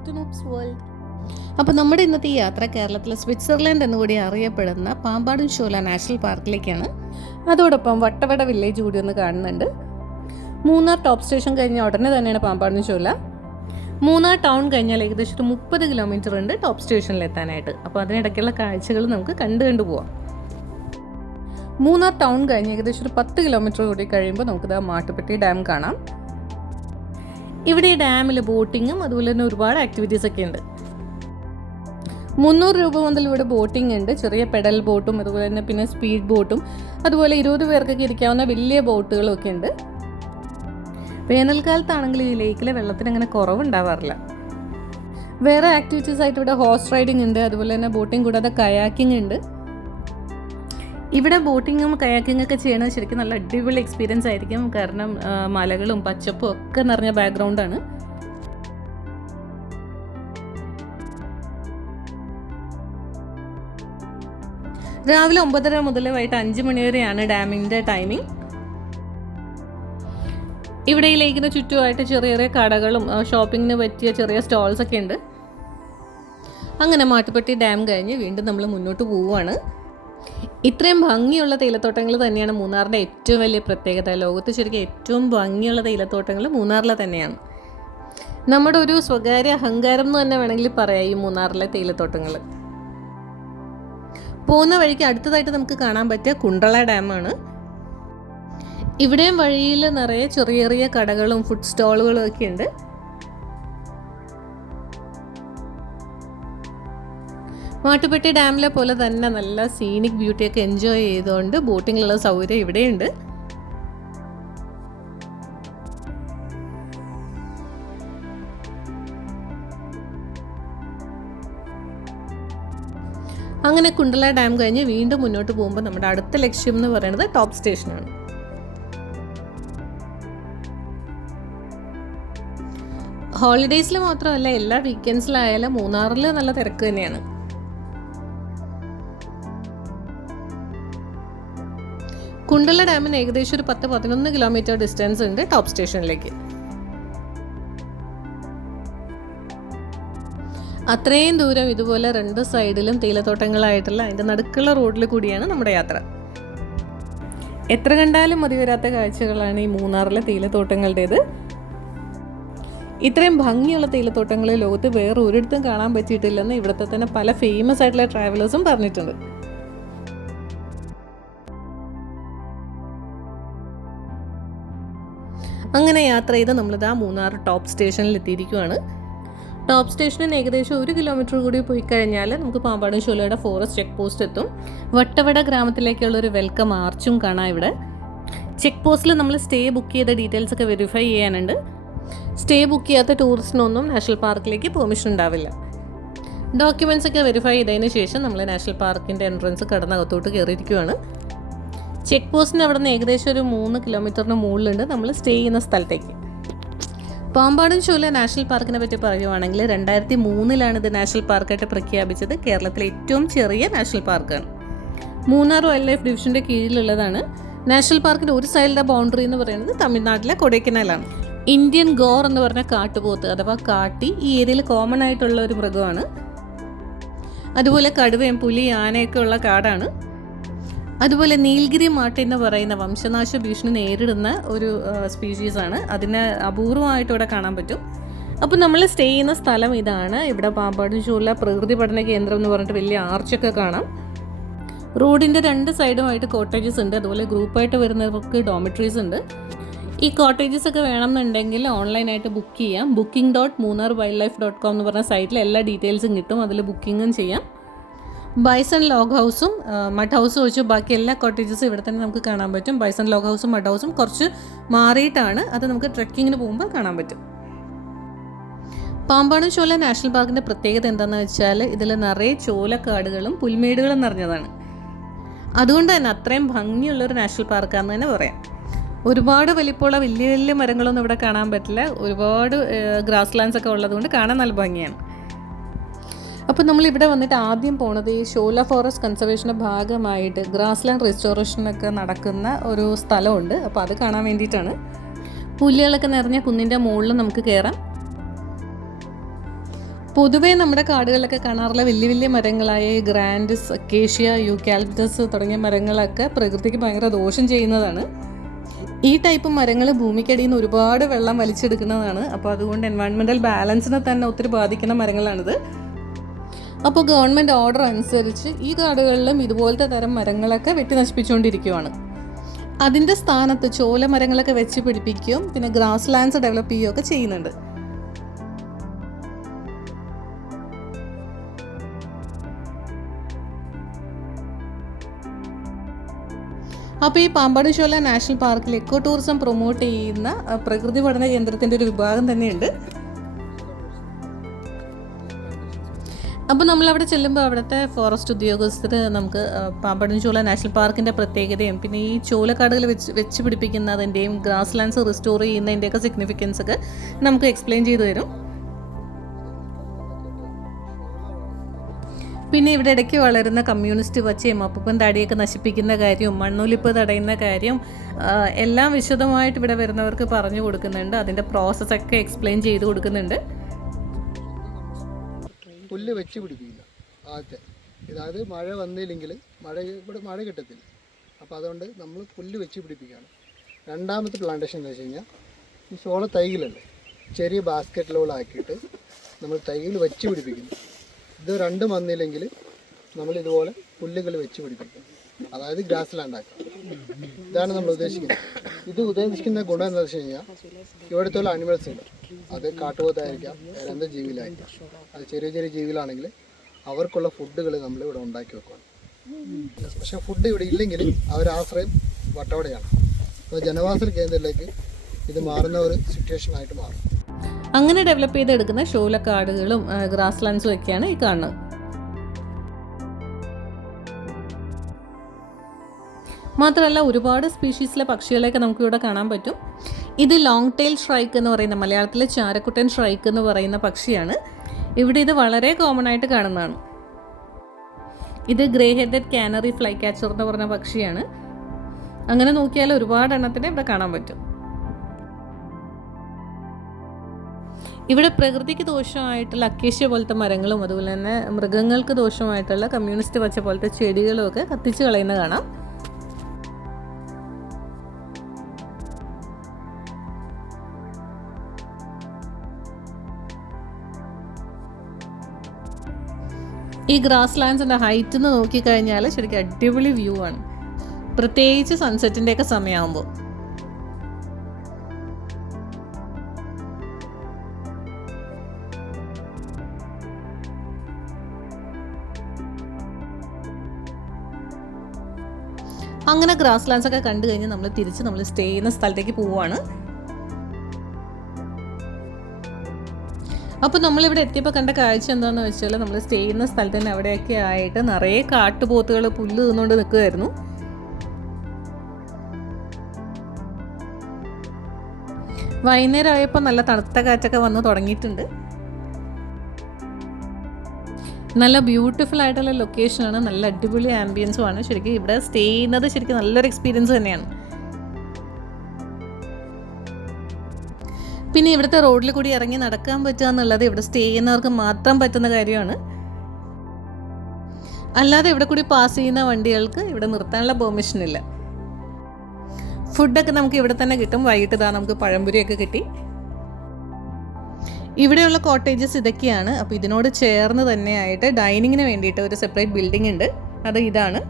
Back to നൂപ്സ് world. അപ്പോൾ നമ്മുടെ ഇന്നത്തെ ഈ യാത്ര കേരളത്തിലെ സ്വിറ്റ്സർലൻഡ് എന്നുകൂടി അറിയപ്പെടുന്ന പാമ്പാടും ഷോല നാഷണൽ പാർക്കിലേക്കാണ്. അതോടൊപ്പം വട്ടവട വില്ലേജ് കൂടി ഒന്ന് കാണുന്നുണ്ട്. മൂന്നാർ ടോപ്പ് സ്റ്റേഷൻ കഴിഞ്ഞ ഉടനെ തന്നെയാണ് പാമ്പാടും ഷോല. മൂന്നാർ ടൗൺ കഴിഞ്ഞാൽ ഏകദേശം ഒരു 30 കിലോമീറ്റർ ഉണ്ട് ടോപ്പ് സ്റ്റേഷനിൽ എത്താനായിട്ട്. അപ്പോൾ അതിനിടയ്ക്കുള്ള കാഴ്ചകൾ നമുക്ക് കണ്ടു പോവാം. മൂന്നാർ ടൗൺ കഴിഞ്ഞ് ഏകദേശം ഒരു 10 കിലോമീറ്റർ കൂടി കഴിയുമ്പോൾ നമുക്കിത് മാട്ടുപ്പെട്ടി ഡാം കാണാം. ഇവിടെ ഈ ഡാമിൽ ബോട്ടിങ്ങും അതുപോലെ തന്നെ ഒരുപാട് ആക്ടിവിറ്റീസ് ഒക്കെ ഉണ്ട്. 300 രൂപ മുതൽ ഇവിടെ ബോട്ടിംഗ് ഉണ്ട്. ചെറിയ പെഡൽ ബോട്ടും അതുപോലെ തന്നെ പിന്നെ സ്പീഡ് ബോട്ടും അതുപോലെ 20 പേർക്കൊക്കെ ഇരിക്കാവുന്ന വലിയ ബോട്ടുകളും ഒക്കെ ഉണ്ട്. വേനൽക്കാലത്താണെങ്കിൽ ഈ ലേക്കിലെ വെള്ളത്തിന് അങ്ങനെ കുറവുണ്ടാവാറില്ല. വേറെ ആക്ടിവിറ്റീസ് ആയിട്ട് ഇവിടെ ഹോഴ്സ് റൈഡിങ് ഉണ്ട്, അതുപോലെ തന്നെ ബോട്ടിങ് കൂടാതെ കയാക്കിംഗ് ഉണ്ട്. ഇവിടെ ബോട്ടിങ്ങും കയാക്കിംഗ് ഒക്കെ ചെയ്യണത് ശരിക്കും നല്ല അടിപൊളി എക്സ്പീരിയൻസ് ആയിരിക്കും. കാരണം മലകളും പച്ചപ്പും ഒക്കെ നിറഞ്ഞ ബാക്ക്ഗ്രൗണ്ടാണ്. രാവിലെ 9:30 മുതൽ വൈകിട്ട് 5 മണി വരെയാണ് ഡാമിൻ്റെ ടൈമിംഗ്. ഇവിടെ ഈ ലേക്കിന് ചുറ്റുമായിട്ട് ചെറിയ ചെറിയ കടകളും ഷോപ്പിങ്ങിന് പറ്റിയ ചെറിയ സ്റ്റോൾസ് ഒക്കെ ഉണ്ട്. അങ്ങനെ മാട്ടുപ്പെട്ടി ഡാം കഴിഞ്ഞ് വീണ്ടും നമ്മൾ മുന്നോട്ട് പോവുകയാണ്. ഇത്രയും ഭംഗിയുള്ള തേയിലത്തോട്ടങ്ങൾ തന്നെയാണ് മൂന്നാറിൻ്റെ ഏറ്റവും വലിയ പ്രത്യേകത. ലോകത്ത് ശരിക്കും ഏറ്റവും ഭംഗിയുള്ള തേയിലത്തോട്ടങ്ങൾ മൂന്നാറിലെ തന്നെയാണ്. നമ്മുടെ ഒരു സ്വകാര്യ അഹങ്കാരം എന്ന് തന്നെ വേണമെങ്കിൽ പറയാം ഈ മൂന്നാറിലെ തേയിലത്തോട്ടങ്ങൾ. പോകുന്ന വഴിക്ക് അടുത്തതായിട്ട് നമുക്ക് കാണാൻ പറ്റിയ കുണ്ടള ഡാമാണ്. ഇവിടെയും വഴിയിൽ നിറയെ ചെറിയ ചെറിയ കടകളും ഫുഡ് സ്റ്റോളുകളും ഒക്കെ ഉണ്ട്. മാട്ടുപ്പെട്ടി ഡാമിലെ പോലെ തന്നെ നല്ല സീനിക് ബ്യൂട്ടിയൊക്കെ എൻജോയ് ചെയ്തുകൊണ്ട് ബോട്ടിങ്ങിലുള്ള സൗകര്യം ഇവിടെയുണ്ട്. അങ്ങനെ കുണ്ടള ഡാം കഴിഞ്ഞ് വീണ്ടും മുന്നോട്ട് പോകുമ്പോൾ നമ്മുടെ അടുത്ത ലക്ഷ്യം എന്ന് പറയുന്നത് ടോപ്പ് സ്റ്റേഷനാണ്. ഹോളിഡേയ്സിൽ മാത്രമല്ല എല്ലാ വീക്കെൻഡ്സിലായാലും മൂന്നാറിൽ നല്ല തിരക്ക് തന്നെയാണ്. കുണ്ടള ഡാമിന് ഏകദേശം ഒരു 10-11 കിലോമീറ്റർ ഡിസ്റ്റൻസ് ഉണ്ട് ടോപ്പ് സ്റ്റേഷനിലേക്ക്. അത്രയും ദൂരം ഇതുപോലെ 2 സൈഡിലും തേയിലത്തോട്ടങ്ങളായിട്ടുള്ള അതിൻ്റെ നടുക്കുള്ള റോഡിൽ കൂടിയാണ് നമ്മുടെ യാത്ര. എത്ര കണ്ടാലും മതി വരാത്ത കാഴ്ചകളാണ് ഈ മൂന്നാറിലെ തേയിലത്തോട്ടങ്ങളുടേത്. ഇത്രയും ഭംഗിയുള്ള തേയിലത്തോട്ടങ്ങൾ ലോകത്ത് വേറെ ഒരിടത്തും കാണാൻ പറ്റിയിട്ടില്ലെന്ന് ഇവിടുത്തെ തന്നെ പല ഫേമസ് ആയിട്ടുള്ള ട്രാവലേഴ്സും പറഞ്ഞിട്ടുണ്ട്. അങ്ങനെ യാത്ര ചെയ്ത് നമ്മളിത് മൂന്നാർ ടോപ്പ് സ്റ്റേഷനിൽ എത്തിയിരിക്കുകയാണ്. ടോപ്പ് സ്റ്റേഷനിൽ ഏകദേശം 1 കിലോമീറ്റർ കൂടി പോയി കഴിഞ്ഞാൽ നമുക്ക് പാമ്പാടും ഷോലയുടെ ഫോറസ്റ്റ് ചെക്ക് പോസ്റ്റ് എത്തും. വട്ടവട ഗ്രാമത്തിലേക്കുള്ളൊരു വെൽക്കം ആർച്ചും കാണാം ഇവിടെ. ചെക്ക് പോസ്റ്റിൽ നമ്മൾ സ്റ്റേ ബുക്ക് ചെയ്ത ഡീറ്റെയിൽസ് ഒക്കെ വെരിഫൈ ചെയ്യാനുണ്ട്. സ്റ്റേ ബുക്ക് ചെയ്യാത്ത ടൂറിസ്റ്റിനൊന്നും നാഷണൽ പാർക്കിലേക്ക് പെർമിഷൻ ഉണ്ടാവില്ല. ഡോക്യുമെൻറ്റ്സ് ഒക്കെ വെരിഫൈ ചെയ്തതിന് ശേഷം നമ്മൾ നാഷണൽ പാർക്കിൻ്റെ എൻട്രൻസ് കടന്നകത്തോട്ട് കയറിയിരിക്കുകയാണ്. ചെക്ക് പോസ്റ്റിന് അവിടെ നിന്ന് ഏകദേശം ഒരു 3 കിലോമീറ്ററിന് മുകളിലുണ്ട് നമ്മൾ സ്റ്റേ ചെയ്യുന്ന സ്ഥലത്തേക്ക്. പാമ്പാടും ഷോല നാഷണൽ പാർക്കിനെ പറ്റി പറയുവാണെങ്കിൽ 2003 ഇത് നാഷണൽ പാർക്കായിട്ട് പ്രഖ്യാപിച്ചത്. കേരളത്തിലെ ഏറ്റവും ചെറിയ നാഷണൽ പാർക്കാണ്. മൂന്നാർ വൈൽഡ് ലൈഫ് ഡിവിഷൻ്റെ കീഴിലുള്ളതാണ്. നാഷണൽ പാർക്കിൻ്റെ ഒരു സൈഡിലെ ബൗണ്ടറി എന്ന് പറയുന്നത് തമിഴ്നാട്ടിലെ കൊടൈക്കനാലാണ്. ഇന്ത്യൻ ഗോർ എന്ന് പറഞ്ഞ കാട്ടുപോത്ത് അഥവാ കാട്ടി ഈ ഏരിയയിൽ കോമൺ ആയിട്ടുള്ള ഒരു മൃഗമാണ്. അതുപോലെ കടുവയും പുലി ആനയൊക്കെ ഉള്ള കാടാണ്. അതുപോലെ നീൽഗിരി മാട്ടി എന്ന് പറയുന്ന വംശനാശ ഭീഷണി നേരിടുന്ന ഒരു സ്പീഷീസാണ്. അതിനെ അപൂർവമായിട്ട് ഇവിടെ കാണാൻ പറ്റും. അപ്പോൾ നമ്മൾ സ്റ്റേ ചെയ്യുന്ന സ്ഥലം ഇതാണ്. ഇവിടെ പാമ്പാടും ഷോല പ്രകൃതി പഠന കേന്ദ്രം എന്ന് പറഞ്ഞിട്ട് വലിയ ആർച്ചൊക്കെ കാണാം. റോഡിൻ്റെ 2 സൈഡുമായിട്ട് കോട്ടേജസ് ഉണ്ട്. അതുപോലെ ഗ്രൂപ്പായിട്ട് വരുന്നവർക്ക് ഡോമിറ്ററീസ് ഉണ്ട്. ഈ കോട്ടേജസ് ഒക്കെ വേണമെന്നുണ്ടെങ്കിൽ ഓൺലൈനായിട്ട് ബുക്ക് ചെയ്യാം. booking.munarwildlife.com എന്ന് പറഞ്ഞ സൈറ്റിൽ എല്ലാ ഡീറ്റെയിൽസും കിട്ടും. അതിൽ ബുക്കിങ്ങും ചെയ്യാം. ബൈസൺ ലോഗ് ഹൗസും മഡ് ഹൗസും ഒഴിച്ച് ബാക്കി എല്ലാ കോട്ടേജസും ഇവിടെ തന്നെ നമുക്ക് കാണാൻ പറ്റും. ബൈസൺ ലോഗ് ഹൗസും മഡ് ഹൗസും കുറച്ച് മാറിയിട്ടാണ്. അത് നമുക്ക് ട്രെക്കിങ്ങിന് പോകുമ്പോൾ കാണാൻ പറ്റും. പാമ്പാടും ഷോല നാഷണൽ പാർക്കിൻ്റെ പ്രത്യേകത എന്താണെന്ന് വെച്ചാൽ ഇതിൽ നിറയെ ചോലക്കാടുകളും പുൽമേടുകളും നിറഞ്ഞതാണ്. അതുകൊണ്ട് തന്നെ അത്രയും ഭംഗിയുള്ളൊരു നാഷണൽ പാർക്കാണെന്ന് തന്നെ പറയാം. ഒരുപാട് വലിപ്പമുള്ള വലിയ വലിയ മരങ്ങളൊന്നും ഇവിടെ കാണാൻ പറ്റില്ല. ഒരുപാട് ഗ്രാസ് ലാൻഡ്സ് ഒക്കെ ഉള്ളതുകൊണ്ട് കാണാൻ നല്ല ഭംഗിയാണ്. അപ്പോൾ നമ്മളിവിടെ വന്നിട്ട് ആദ്യം പോണത് ഈ ഷോല ഫോറസ്റ്റ് കൺസർവേഷൻ്റെ ഭാഗമായിട്ട് ഗ്രാസ് ലാൻഡ് റിസ്റ്റോറേഷനൊക്കെ നടക്കുന്ന ഒരു സ്ഥലമുണ്ട്. അപ്പോൾ അത് കാണാൻ വേണ്ടിയിട്ടാണ്. പുല്ലുകളൊക്കെ നിറഞ്ഞ കുന്നിൻ്റെ മുകളിൽ നമുക്ക് കയറാം. പൊതുവേ നമ്മുടെ കാടുകളിലൊക്കെ കാണാറുള്ള വലിയ വലിയ മരങ്ങളായ ഗ്രാൻഡിസ്, അക്കേഷ്യ, യൂക്കാലിപ്റ്റസ് തുടങ്ങിയ മരങ്ങളൊക്കെ പ്രകൃതിക്ക് ഭയങ്കര ദോഷം ചെയ്യുന്നതാണ്. ഈ ടൈപ്പ് മരങ്ങൾ ഭൂമിക്കടിയിൽ നിന്ന് ഒരുപാട് വെള്ളം വലിച്ചെടുക്കുന്നതാണ്. അപ്പോൾ അതുകൊണ്ട് എൻവയോൺമെൻറ്റൽ ബാലൻസിനെ തന്നെ ഒത്തിരി ബാധിക്കുന്ന മരങ്ങളാണിത്. അപ്പോൾ ഗവൺമെൻറ് ഓർഡർ അനുസരിച്ച് ഈ കാടുകളിലും ഇതുപോലത്തെ തരം മരങ്ങളൊക്കെ വെട്ടി നശിപ്പിച്ചുകൊണ്ടിരിക്കുകയാണ്. അതിൻ്റെ സ്ഥാനത്ത് ചോല മരങ്ങളൊക്കെ വെച്ച് പിടിപ്പിക്കുകയും പിന്നെ ഗ്രാസ് ലാൻഡ്സ് ഡെവലപ്പ് ചെയ്യുകയൊക്കെ ചെയ്യുന്നുണ്ട്. അപ്പോൾ ഈ പാമ്പാടുംചോല നാഷണൽ പാർക്കിൽ എക്കോ ടൂറിസം പ്രൊമോട്ട് ചെയ്യുന്ന പ്രകൃതി പഠന കേന്ദ്രത്തിൻ്റെ ഒരു വിഭാഗം തന്നെയുണ്ട്. അപ്പോൾ നമ്മളവിടെ ചെല്ലുമ്പോൾ അവിടുത്തെ ഫോറസ്റ്റ് ഉദ്യോഗസ്ഥർ നമുക്ക് പാമ്പാടുംചോല നാഷണൽ പാർക്കിൻ്റെ പ്രത്യേകതയും പിന്നെ ഈ ചോലക്കാടുകൾ വെച്ച് പിടിപ്പിക്കുന്നതിൻ്റെയും ഗ്രാസ് ലാൻഡ്സ് റിസ്റ്റോർ ചെയ്യുന്നതിൻ്റെയൊക്കെ സിഗ്നിഫിക്കൻസ് ഒക്കെ നമുക്ക് എക്സ്പ്ലെയിൻ ചെയ്തു തരും. പിന്നെ ഇവിടെ ഇടയ്ക്ക് വളരുന്ന കമ്മ്യൂണിസ്റ്റ് പച്ചയും അപ്പൂപ്പൻ താടിയൊക്കെ നശിപ്പിക്കുന്ന കാര്യവും മണ്ണൊലിപ്പ് തടയുന്ന കാര്യം എല്ലാം വിശദമായിട്ട് ഇവിടെ വരുന്നവർക്ക് പറഞ്ഞു കൊടുക്കുന്നുണ്ട്. അതിൻ്റെ പ്രോസസ്സൊക്കെ എക്സ്പ്ലെയിൻ ചെയ്ത് കൊടുക്കുന്നുണ്ട്. പുല്ല് വെച്ച് പിടിപ്പിക്കില്ല ആദ്യത്തെ, അതായത് മഴ വന്നില്ലെങ്കിൽ ഇവിടെ മഴ കിട്ടത്തില്ല. അപ്പോൾ അതുകൊണ്ട് നമ്മൾ പുല്ല് വെച്ച് പിടിപ്പിക്കുകയാണ്. രണ്ടാമത്തെ പ്ലാന്റേഷൻ എന്ന് വെച്ച് കഴിഞ്ഞാൽ ഈ സോള തൈകളല്ലേ ചെറിയ ബാസ്ക്കറ്റിലോളാക്കിയിട്ട് നമ്മൾ തൈകൾ വെച്ച് പിടിപ്പിക്കുന്നു. ഇത് രണ്ടും വന്നില്ലെങ്കിൽ നമ്മൾ ഇതുപോലെ പുല്ലുകൾ വെച്ച് പിടിപ്പിക്കും, അതായത് ഗ്രാസ് ലാൻഡ് ആക്കാം. ഇതാണ് നമ്മൾ ഉദ്ദേശിക്കുന്നത്. ഇത് ഉദ്ദേശിക്കുന്ന ഗുണം എന്താണെന്ന് വെച്ച് കഴിഞ്ഞാൽ ഇവിടുത്തെ അനിമൽസ് ഉണ്ട്, അത് കാട്ടുപോത്തായിരിക്കാം, വേറെ എന്ത് ജീവികളായിരിക്കാം. അത് ചെറിയ ചെറിയ ജീവികളാണെങ്കിൽ അവർക്കുള്ള ഫുഡുകൾ നമ്മൾ ഇവിടെ ഉണ്ടാക്കി വെക്കണം. പക്ഷെ ഫുഡ് ഇവിടെ ഇല്ലെങ്കിൽ അവരാശ്രയം വട്ടവടയാണ്. അപ്പോൾ ജനവാസ കേന്ദ്രത്തിലേക്ക് ഇത് മാറുന്ന ഒരു സിറ്റുവേഷൻ ആയിട്ട് മാറും. അങ്ങനെ ഡെവലപ്പ് ചെയ്തെടുക്കുന്ന ഷോലക്കാടുകളും ഗ്രാസ് ലാൻഡ്സും ഒക്കെയാണ് ഈ കാണുന്നത്. മാത്രമല്ല ഒരുപാട് സ്പീഷീസിലെ പക്ഷികളെയൊക്കെ നമുക്കിവിടെ കാണാൻ പറ്റും. ഇത് ലോങ് ടെയിൽ ഷ്രൈക്ക് എന്ന് പറയുന്ന, മലയാളത്തിലെ ചാരക്കുട്ടൻ ഷ്രൈക്ക് എന്ന് പറയുന്ന പക്ഷിയാണ്. ഇവിടെ ഇത് വളരെ കോമൺ ആയിട്ട് കാണുന്നതാണ്. ഇത് grey headed canary fly catcher എന്ന് പറഞ്ഞ പക്ഷിയാണ്. അങ്ങനെ നോക്കിയാൽ ഒരുപാട് എണ്ണത്തിനെ ഇവിടെ കാണാൻ പറ്റും. ഇവിടെ പ്രകൃതിക്ക് ദോഷമായിട്ടുള്ള അക്കേഷ്യ പോലത്തെ മരങ്ങളും അതുപോലെ തന്നെ മൃഗങ്ങൾക്ക് ദോഷമായിട്ടുള്ള കമ്മ്യൂണിസ്റ്റ് പച്ച പോലത്തെ ചെടികളും ഒക്കെ കത്തിച്ച് കളയുന്ന കാണാം. ഈ ഗ്രാസ് ലാൻഡ്സിൻ്റെ ഹൈറ്റിൽ നിന്ന് നോക്കിക്കഴിഞ്ഞാൽ ശരിക്കും അടിപൊളി വ്യൂ ആണ്, പ്രത്യേകിച്ച് സൺസെറ്റിൻ്റെയൊക്കെ സമയമാകുമ്പോൾ. അങ്ങനെ ഗ്രാസ് ലാൻഡ്സ് ഒക്കെ കണ്ടു കഴിഞ്ഞ് നമ്മൾ തിരിച്ച് നമ്മൾ സ്റ്റേ ചെയ്യുന്ന സ്ഥലത്തേക്ക് പോവുകയാണ്. അപ്പോൾ നമ്മളിവിടെ എത്തിയപ്പോൾ കണ്ട കാഴ്ച എന്താണെന്ന് വെച്ചാൽ നമ്മൾ സ്റ്റേ ചെയ്യുന്ന സ്ഥലത്തിൻ്റെ അവിടെയൊക്കെ ആയിട്ട് നിറയെ കാട്ടുപോത്തുകൾ പുല്ല് തിന്നുകൊണ്ട് നിൽക്കുമായിരുന്നു. വൈകുന്നേരം ആയപ്പോൾ നല്ല തണുത്ത കാറ്റൊക്കെ വന്ന് തുടങ്ങിയിട്ടുണ്ട്. നല്ല ബ്യൂട്ടിഫുൾ ആയിട്ടുള്ള ലൊക്കേഷനാണ്, നല്ല അടിപൊളി ആംബിയൻസും ആണ്. ശരിക്കും ഇവിടെ സ്റ്റേ ചെയ്യുന്നത് ശരിക്കും നല്ലൊരു എക്സ്പീരിയൻസ് തന്നെയാണ്. പിന്നെ ഇവിടുത്തെ റോഡിൽ കൂടി ഇറങ്ങി നടക്കാൻ പറ്റുക എന്നുള്ളത് ഇവിടെ സ്റ്റേ ചെയ്യുന്നവർക്ക് മാത്രം പറ്റുന്ന കാര്യമാണ്. അല്ലാതെ ഇവിടെ കൂടി പാസ് ചെയ്യുന്ന വണ്ടികൾക്ക് ഇവിടെ നിർത്താനുള്ള പെർമിഷൻ ഇല്ല. ഫുഡൊക്കെ നമുക്ക് ഇവിടെ തന്നെ കിട്ടും. വൈകിട്ട് ഇതാ നമുക്ക് പഴംപൊരിയൊക്കെ കിട്ടി. ഇവിടെയുള്ള കോട്ടേജസ് ഇതൊക്കെയാണ്. അപ്പോൾ ഇതിനോട് ചേർന്ന് തന്നെയായിട്ട് ഡൈനിങ്ങിന് വേണ്ടിയിട്ട് ഒരു സെപ്പറേറ്റ് ബിൽഡിംഗ് ഉണ്ട്, അത് ഇതാണ്.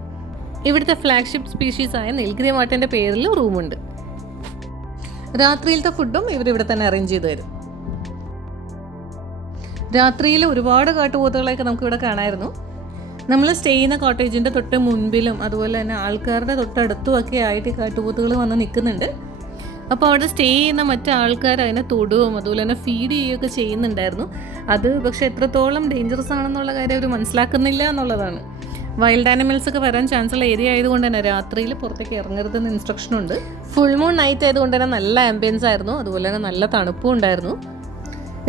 ഇവിടുത്തെ ഫ്ലാഗ്ഷിപ്പ് സ്പീഷീസായ നീൽഗിരി മാട്ടിൻ്റെ പേരിൽ റൂമുണ്ട്. രാത്രിയിലത്തെ ഫുഡും ഇവരിവിടെ തന്നെ അറേഞ്ച് ചെയ്ത് തരും. രാത്രിയിൽ ഒരുപാട് കാട്ടുപോത്തുകളെയൊക്കെ നമുക്കിവിടെ കാണാമായിരുന്നു. നമ്മൾ സ്റ്റേ ചെയ്യുന്ന കോട്ടേജിൻ്റെ തൊട്ട് മുൻപിലും അതുപോലെ തന്നെ ആൾക്കാരുടെ തൊട്ടടുത്തുമൊക്കെ ആയിട്ട് ഈ കാട്ടുപോത്തുകൾ വന്ന് നിൽക്കുന്നുണ്ട്. അപ്പോൾ അവിടെ സ്റ്റേ ചെയ്യുന്ന മറ്റു ആൾക്കാർ അതിനെ തൊടുകയും അതുപോലെ തന്നെ ഫീഡ് ചെയ്യുകയൊക്കെ ചെയ്യുന്നുണ്ടായിരുന്നു. അത് പക്ഷേ എത്രത്തോളം ഡേഞ്ചറസ് ആണെന്നുള്ള കാര്യം അവർ മനസ്സിലാക്കുന്നില്ല എന്നുള്ളതാണ്. വൈൽഡ് ആനിമൽസ് ഒക്കെ വരാൻ ചാൻസ് ഉള്ള ഏരിയ ആയതുകൊണ്ട് തന്നെ രാത്രിയിൽ പുറത്തേക്ക് ഇറങ്ങരുതെന്ന് ഇൻസ്ട്രക്ഷൻ ഉണ്ട്. ഫുൾ മൂൺ നൈറ്റ് ആയതുകൊണ്ട് തന്നെ നല്ല ആംബിയൻസ് ആയിരുന്നു, അതുപോലെ തന്നെ നല്ല തണുപ്പും ഉണ്ടായിരുന്നു.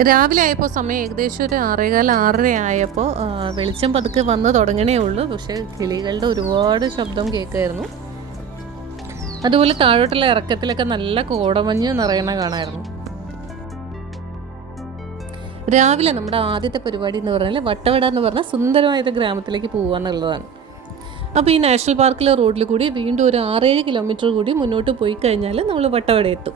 രാവിലെ ആയപ്പോൾ സമയം ഏകദേശം ഒരു 6:15 ആയപ്പോൾ വെളിച്ചം പതുക്കെ വന്ന് തുടങ്ങണേ ഉള്ളൂ. പക്ഷേ കിളികളുടെ ഒരുപാട് ശബ്ദം കേൾക്കുമായിരുന്നു. അതുപോലെ താഴോട്ടുള്ള ഇറക്കത്തിലൊക്കെ നല്ല കോടമഞ്ഞ് നിറയണ കാണാമായിരുന്നു. രാവിലെ നമ്മുടെ ആദ്യത്തെ പരിപാടി എന്ന് പറഞ്ഞാൽ വട്ടവട എന്ന് പറഞ്ഞാൽ സുന്ദരമായൊരു ഗ്രാമത്തിലേക്ക് പോകുക എന്നുള്ളതാണ്. അപ്പോൾ ഈ നാഷണൽ പാർക്കിലെ റോഡിൽ കൂടി വീണ്ടും ഒരു 6-7 കിലോമീറ്റർ കൂടി മുന്നോട്ട് പോയി കഴിഞ്ഞാൽ നമ്മൾ വട്ടവട എത്തും.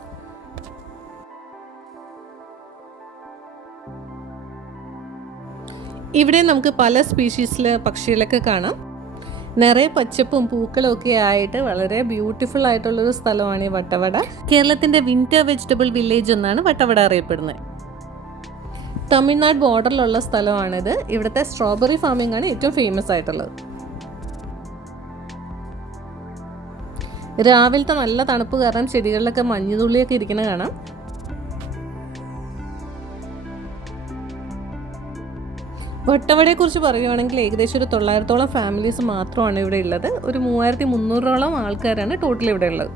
ഇവിടെ നമുക്ക് പല സ്പീഷീസിലെ പക്ഷികളൊക്കെ കാണാം. നിറയെ പച്ചപ്പും പൂക്കളും ഒക്കെ ആയിട്ട് വളരെ ബ്യൂട്ടിഫുൾ ആയിട്ടുള്ളൊരു സ്ഥലമാണ് ഈ വട്ടവട. കേരളത്തിൻ്റെ വിന്റർ വെജിറ്റബിൾ വില്ലേജ് എന്നാണ് വട്ടവട അറിയപ്പെടുന്നത്. തമിഴ്നാട് ബോർഡറിലുള്ള സ്ഥലമാണിത്. ഇവിടുത്തെ സ്ട്രോബെറി ഫാമിംഗ് ആണ് ഏറ്റവും ഫേമസ് ആയിട്ടുള്ളത്. രാവിലത്തെ നല്ല തണുപ്പ് കാരണം ചെടികളിലൊക്കെ മഞ്ഞുതുള്ളിയൊക്കെ ഇരിക്കുന്നത് കാണാം. വട്ടവടയെക്കുറിച്ച് പറയുകയാണെങ്കിൽ ഏകദേശം ഒരു 900ഓളം ഫാമിലീസ് മാത്രമാണ് ഇവിടെ ഉള്ളത്. ഒരു 3300ഓളം ആൾക്കാരാണ് ടോട്ടൽ ഇവിടെ ഉള്ളത്.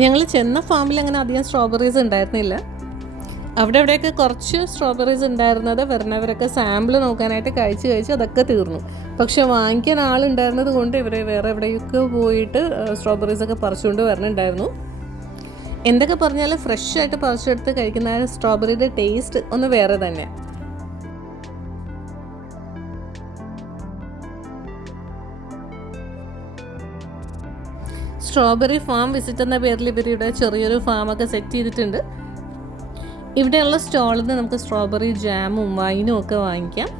ഞങ്ങൾ ചെന്ന ഫാമിൽ അങ്ങനെ അധികം സ്ട്രോബെറീസ് ഉണ്ടായിരുന്നില്ല. അവിടെ ഇവിടെയൊക്കെ കുറച്ച് സ്ട്രോബെറീസ് ഉണ്ടായിരുന്നത് വരുന്നവരൊക്കെ സാമ്പിൾ നോക്കാനായിട്ട് കഴിച്ച് അതൊക്കെ തീർന്നു. പക്ഷെ വാങ്ങിക്കാൻ ആളുണ്ടായിരുന്നത് കൊണ്ട് ഇവർ വേറെ എവിടെയൊക്കെ പോയിട്ട് സ്ട്രോബെറീസൊക്കെ പറിച്ചുകൊണ്ട് വരണുണ്ടായിരുന്നു. എന്തൊക്കെ പറഞ്ഞാലും ഫ്രഷ് ആയിട്ട് പറിച്ചെടുത്ത് കഴിക്കുന്ന സ്ട്രോബെറിയുടെ ടേസ്റ്റ് ഒന്ന് വേറെ തന്നെ. സ്ട്രോബെറി ഫാം വിസിറ്റ് എന്ന പേരിൽ ഇവരുടെ ചെറിയൊരു ഫാമൊക്കെ സെറ്റ് ചെയ്തിട്ടുണ്ട്. ഇവിടെയുള്ള സ്റ്റോളിൽ നിന്ന് നമുക്ക് സ്ട്രോബെറി ജാമും വൈനും ഒക്കെ വാങ്ങിക്കാം.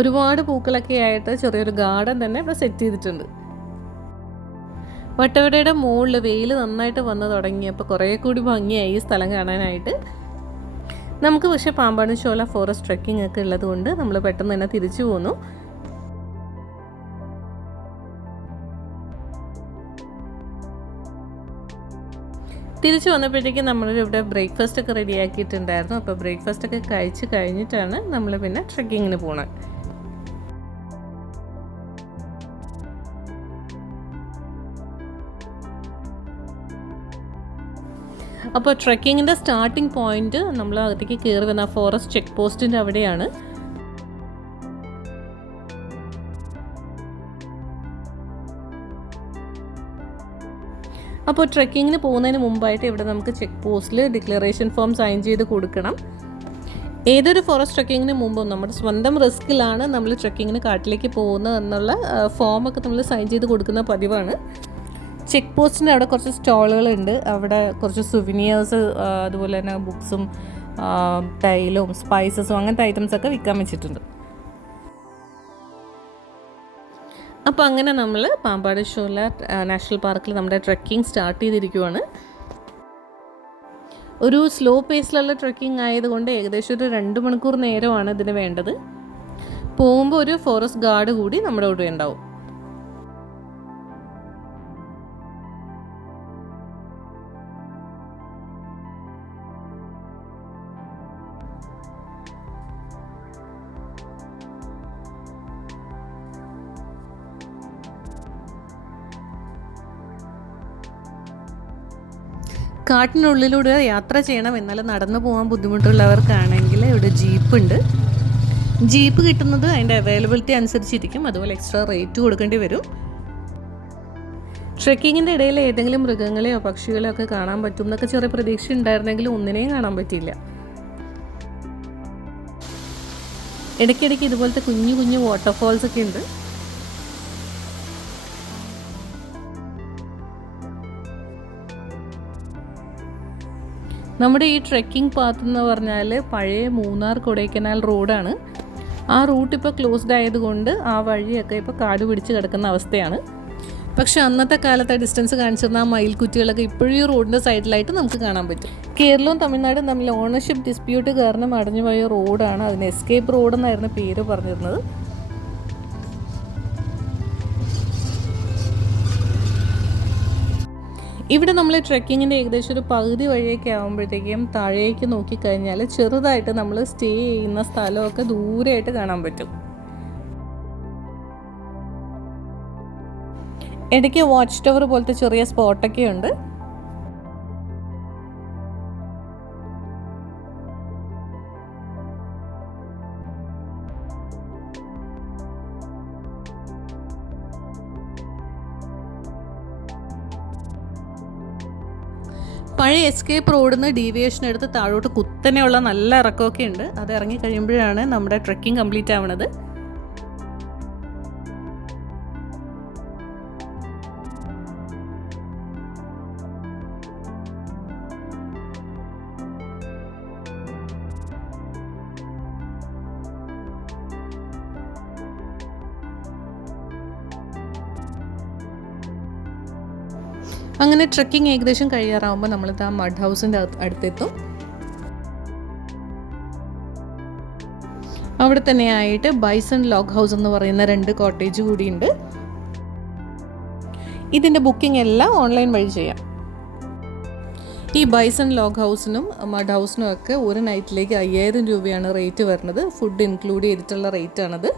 ഒരുപാട് പൂക്കളൊക്കെ ആയിട്ട് ചെറിയൊരു ഗാർഡൻ തന്നെ ഇവിടെ സെറ്റ് ചെയ്തിട്ടുണ്ട്. വട്ടവടയുടെ മുകളിൽ വെയിൽ നന്നായിട്ട് വന്നു തുടങ്ങിയപ്പോൾ കുറേ കൂടി ഭംഗിയായി ഈ സ്ഥലം കാണാനായിട്ട്. നമുക്ക് പക്ഷേ പാമ്പാടുംചോല ഫോറസ്റ്റ് ട്രെക്കിംഗ് ഒക്കെ ഉള്ളത് കൊണ്ട് നമ്മൾ പെട്ടെന്ന് തന്നെ തിരിച്ചു പോന്നു. തിരിച്ചു വന്നപ്പോഴത്തേക്കും നമ്മളിവിടെ ബ്രേക്ക്ഫാസ്റ്റ് ഒക്കെ റെഡിയാക്കിയിട്ടുണ്ടായിരുന്നു. അപ്പോൾ ബ്രേക്ക്ഫാസ്റ്റ് ഒക്കെ കഴിച്ച് കഴിഞ്ഞിട്ടാണ് നമ്മൾ പിന്നെ ട്രെക്കിങ്ങിന് പോണത്. അപ്പോൾ ട്രെക്കിങ്ങിൻ്റെ സ്റ്റാർട്ടിംഗ് പോയിന്റ് നമ്മൾ അകത്തേക്ക് കയറി വന്ന ഫോറസ്റ്റ് ചെക്ക് പോസ്റ്റിൻ്റെ അവിടെയാണ്. അപ്പോൾ ട്രെക്കിങ്ങിന് പോകുന്നതിന് മുമ്പായിട്ട് ഇവിടെ നമുക്ക് ചെക്ക് പോസ്റ്റിൽ ഡിക്ലറേഷൻ ഫോം സൈൻ ചെയ്ത് കൊടുക്കണം. ഏതൊരു ഫോറസ്റ്റ് ട്രെക്കിങ്ങിന് മുമ്പും നമ്മുടെ സ്വന്തം റിസ്കിലാണ് നമ്മൾ ട്രെക്കിങ്ങിന് കാട്ടിലേക്ക് പോകുന്നത് എന്നുള്ള ഫോമൊക്കെ നമ്മൾ സൈൻ ചെയ്ത് കൊടുക്കുന്ന പതിവാണ്. ചെക്ക് പോസ്റ്റിൻ്റെ അവിടെ കുറച്ച് സ്റ്റോളുകളുണ്ട്. അവിടെ കുറച്ച് സുവിനിയേഴ്സ് അതുപോലെ തന്നെ ബുക്സും തൈലും സ്പൈസസും അങ്ങനത്തെ ഐറ്റംസൊക്കെ വിൽക്കാൻ വെച്ചിട്ടുണ്ട്. അപ്പോൾ അങ്ങനെ നമ്മൾ പാമ്പാടുംചോല നാഷണൽ പാർക്കിൽ നമ്മുടെ ട്രെക്കിംഗ് സ്റ്റാർട്ട് ചെയ്തിരിക്കുവാണ്. ഒരു സ്ലോ പേസിലുള്ള ട്രെക്കിംഗ് ആയതുകൊണ്ട് ഏകദേശം ഒരു 2 മണിക്കൂർ നേരമാണ് ഇതിന് വേണ്ടത്. പോകുമ്പോൾ ഒരു ഫോറസ്റ്റ് ഗാർഡ് കൂടി നമ്മുടെ കൂടെ ഉണ്ടാവും. കാട്ടിനുള്ളിലൂടെ യാത്ര ചെയ്യണം, എന്നാലും നടന്നു പോകാൻ ബുദ്ധിമുട്ടുള്ളവർക്കാണെങ്കിൽ ഇവിടെ ജീപ്പുണ്ട്. ജീപ്പ് കിട്ടുന്നത് അതിൻ്റെ അവൈലബിലിറ്റി അനുസരിച്ചിരിക്കും. അതുപോലെ എക്സ്ട്രാ റേറ്റ് കൊടുക്കേണ്ടി വരും. ട്രെക്കിങ്ങിൻ്റെ ഇടയിൽ ഏതെങ്കിലും മൃഗങ്ങളെയോ പക്ഷികളെയോ ഒക്കെ കാണാൻ പറ്റും എന്നൊക്കെ ചെറിയ പ്രതീക്ഷ ഉണ്ടായിരുന്നെങ്കിലും ഒന്നിനെയും കാണാൻ പറ്റിയില്ല. ഇടയ്ക്കിടയ്ക്ക് ഇതുപോലത്തെ കുഞ്ഞു കുഞ്ഞു വാട്ടർഫോൾസ് ഒക്കെ ഉണ്ട്. നമ്മുടെ ഈ ട്രെക്കിംഗ് പാത്ത് എന്ന് പറഞ്ഞാൽ പഴയ മൂന്നാർ കൊടൈക്കനാൽ റോഡാണ്. ആ റൂട്ട് ഇപ്പോൾ ക്ലോസ്ഡ് ആയതുകൊണ്ട് ആ വഴിയൊക്കെ ഇപ്പോൾ കാട് പിടിച്ച് കിടക്കുന്ന അവസ്ഥയാണ്. പക്ഷെ അന്നത്തെ കാലത്തെ ഡിസ്റ്റൻസ് കാണിച്ചിരുന്ന ആ മയിൽക്കുറ്റികളൊക്കെ ഇപ്പോഴും ഈ റോഡിൻ്റെ സൈഡിലായിട്ട് നമുക്ക് കാണാൻ പറ്റും. കേരളവും തമിഴ്നാടും തമ്മിൽ ഓണർഷിപ്പ് ഡിസ്പ്യൂട്ട് കാരണം അടഞ്ഞുപോയ റോഡാണ്. അതിന് എസ്കേപ്പ് റോഡ് എന്നായിരുന്നു പേര് പറഞ്ഞിരുന്നത്. ഇവിടെ നമ്മൾ ട്രെക്കിങ്ങിൻ്റെ ഏകദേശം ഒരു പകുതി വഴിയൊക്കെ ആകുമ്പോഴത്തേക്കും താഴേക്ക് നോക്കിക്കഴിഞ്ഞാൽ ചെറുതായിട്ട് നമ്മൾ സ്റ്റേ ചെയ്യുന്ന സ്ഥലമൊക്കെ ദൂരെയായിട്ട് കാണാൻ പറ്റും. ഇടയ്ക്ക് വാച്ച് ടവർ പോലത്തെ ചെറിയ സ്പോട്ടൊക്കെ ഉണ്ട്. പഴയ എസ്കേപ്പ് റോഡിൽ നിന്ന് ഡീവിയേഷൻ എടുത്ത് താഴോട്ട് കുത്തനെയുള്ള നല്ല ഇറക്കമൊക്കെ ഉണ്ട്. അത് ഇറങ്ങി കഴിയുമ്പോഴാണ് നമ്മുടെ ട്രെക്കിംഗ് കംപ്ലീറ്റ് ആവണത്. അങ്ങനെ ട്രെക്കിംഗ് ഏകദേശം കഴിയാറാവുമ്പോൾ നമ്മളിത് ആ മഡ് ഹൗസിൻ്റെ അടുത്തെത്തും. അവിടെ തന്നെയായിട്ട് ബൈസൺ ലോഗ് ഹൗസ് എന്ന് പറയുന്ന 2 കോട്ടേജ് കൂടിയുണ്ട്. ഇതിൻ്റെ ബുക്കിംഗ് എല്ലാം ഓൺലൈൻ വഴി ചെയ്യാം. ഈ ബൈസൺ ലോഗ് ഹൗസിനും മഡ് ഹൗസിനും ഒക്കെ ഒരു നൈറ്റിലേക്ക് 5000 രൂപയാണ് റേറ്റ് വരുന്നത്. ഫുഡ് ഇൻക്ലൂഡ് ചെയ്തിട്ടുള്ള റേറ്റാണത്.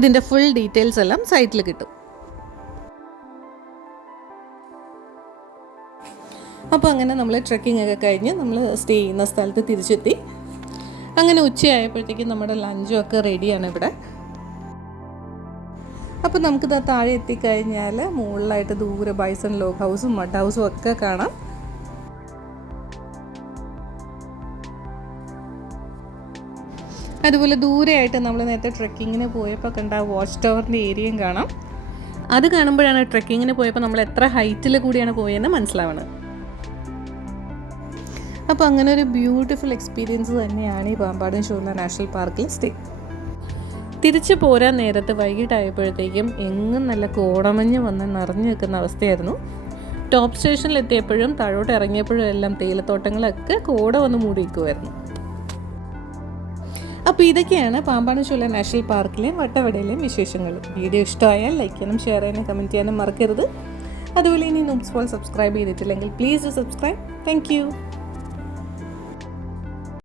ഇതിൻ്റെ ഫുൾ ഡീറ്റെയിൽസ് എല്ലാം സൈറ്റിൽ കിട്ടും. അപ്പോൾ അങ്ങനെ നമ്മൾ ട്രെക്കിംഗ് ഒക്കെ കഴിഞ്ഞ് നമ്മൾ സ്റ്റേ ചെയ്യുന്ന സ്ഥലത്ത് തിരിച്ചെത്തി. അങ്ങനെ ഉച്ചയായപ്പോഴത്തേക്കും നമ്മുടെ ലഞ്ചും ഒക്കെ റെഡിയാണ് ഇവിടെ. അപ്പോൾ നമുക്കിത് താഴെ എത്തിക്കഴിഞ്ഞാൽ മുകളിലായിട്ട് ദൂരെ ബൈസൺ ലോഗ് ഹൗസും മഡ് ഹൗസും ഒക്കെ കാണാം. അതുപോലെ ദൂരെയായിട്ട് നമ്മൾ നേരത്തെ ട്രെക്കിങ്ങിന് പോയപ്പോൾ കണ്ട വാച്ച് ടവറിൻ്റെ ഏരിയയും കാണാം. അത് കാണുമ്പോഴാണ് ട്രെക്കിങ്ങിന് പോയപ്പോൾ നമ്മൾ എത്ര ഹൈറ്റിൽ കൂടിയാണ് പോയതെന്ന് മനസ്സിലാവുന്നത്. അപ്പോൾ അങ്ങനെ ഒരു ബ്യൂട്ടിഫുൾ എക്സ്പീരിയൻസ് തന്നെയാണ് ഈ പാമ്പാടും ഷോല നാഷണൽ പാർക്കിൽ സ്റ്റേ. തിരിച്ചു പോരാൻ നേരത്ത് വൈകിട്ടായപ്പോഴത്തേക്കും എങ്ങും നല്ല കോടമഞ്ഞ് വന്ന് നിറഞ്ഞു നിൽക്കുന്ന അവസ്ഥയായിരുന്നു. ടോപ്പ് സ്റ്റേഷനിലെത്തിയപ്പോഴും താഴോട്ട് ഇറങ്ങിയപ്പോഴും എല്ലാം തേയിലത്തോട്ടങ്ങളൊക്കെ കോട വന്ന് മൂടിയിരിക്കുമായിരുന്നു. അപ്പോൾ ഇതൊക്കെയാണ് പാമ്പാടും ഷോല നാഷണൽ പാർക്കിലെയും വട്ടവടയിലെയും വിശേഷങ്ങൾ. വീഡിയോ ഇഷ്ടമായാൽ ലൈക്ക് ചെയ്യാനും ഷെയർ ചെയ്യാനും കമൻറ്റ് ചെയ്യാനും മറക്കരുത്. അതുപോലെ ഇനി നൂബ്സ് വേൾഡ് സബ്സ്ക്രൈബ് ചെയ്തിട്ടില്ലെങ്കിൽ പ്ലീസ് സബ്സ്ക്രൈബ്. Thank you.